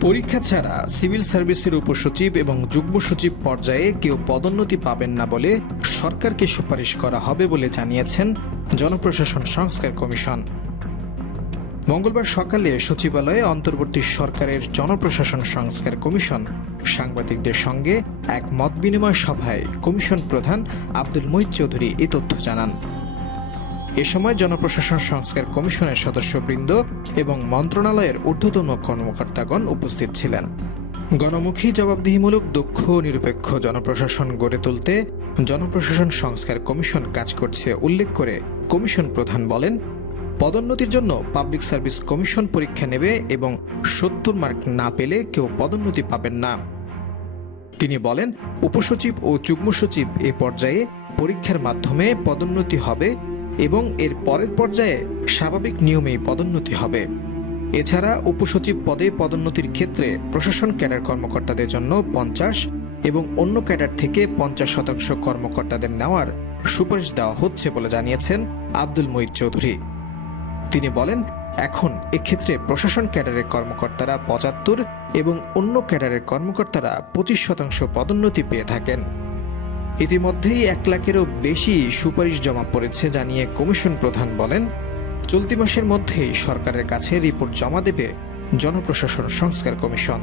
পরীক্ষা ছাড়া সিভিল সার্ভিসের উপসচিব এবং যুগ্ম সচিব পর্যায়ে কেউ পদোন্নতি পাবেন না বলে সরকারকে সুপারিশ করা হবে বলে জানিয়েছেন জনপ্রশাসন সংস্কার কমিশন। মঙ্গলবার সকালে সচিবালয়ে অন্তর্বর্তী সরকারের জনপ্রশাসন সংস্কার কমিশন সাংবাদিকদের সঙ্গে এক মত বিনিময় সভায় কমিশন প্রধান আব্দুল মহিদ চৌধুরী এ তথ্য জানান। এ সময় জনপ্রশাসন সংস্কার কমিশনের সদস্যবৃন্দ এবং মন্ত্রণালয়ের ঊর্ধ্বতন কর্মকর্তাগণ উপস্থিত ছিলেন। গণমুখী, জবাবদিহিমূলক, দক্ষ, নিরপেক্ষ জনপ্রশাসন গড়ে তুলতে জনপ্রশাসন সংস্কার কমিশন কাজ করছে উল্লেখ করে কমিশন প্রধান বলেন, পদোন্নতির জন্য পাবলিক সার্ভিস কমিশন পরীক্ষা নেবে এবং সত্তর মার্ক না পেলে কেউ পদোন্নতি পাবেন না। তিনি বলেন, উপসচিব ও যুগ্ম সচিব এ পর্যায়ে পরীক্ষার মাধ্যমে পদোন্নতি হবে এবং এর পরের পর্যায়ে স্বাভাবিক নিয়মেই পদোন্নতি হবে। এছাড়া উপসচিব পদে পদোন্নতির ক্ষেত্রে প্রশাসন ক্যাডার কর্মকর্তাদের জন্য পঞ্চাশ এবং অন্য ক্যাডার থেকে পঞ্চাশ শতাংশ কর্মকর্তাদের নেওয়ার সুপারিশ দেওয়া হচ্ছে বলে জানিয়েছেন আব্দুল মঈদ চৌধুরী। তিনি বলেন, এখন এক্ষেত্রে প্রশাসন ক্যাডারের কর্মকর্তারা পঁচাত্তর এবং অন্য ক্যাডারের কর্মকর্তারা পঁচিশ শতাংশ পদোন্নতি পেয়ে থাকেন। ইতিমধ্যেই এক লাখেরও বেশি সুপারিশ জমা পড়েছে জানিয়ে কমিশন প্রধান বলেন, চলতি মাসের মধ্যেই সরকারের কাছে রিপোর্ট জমা দেবে জনপ্রশাসন সংস্কার কমিশন।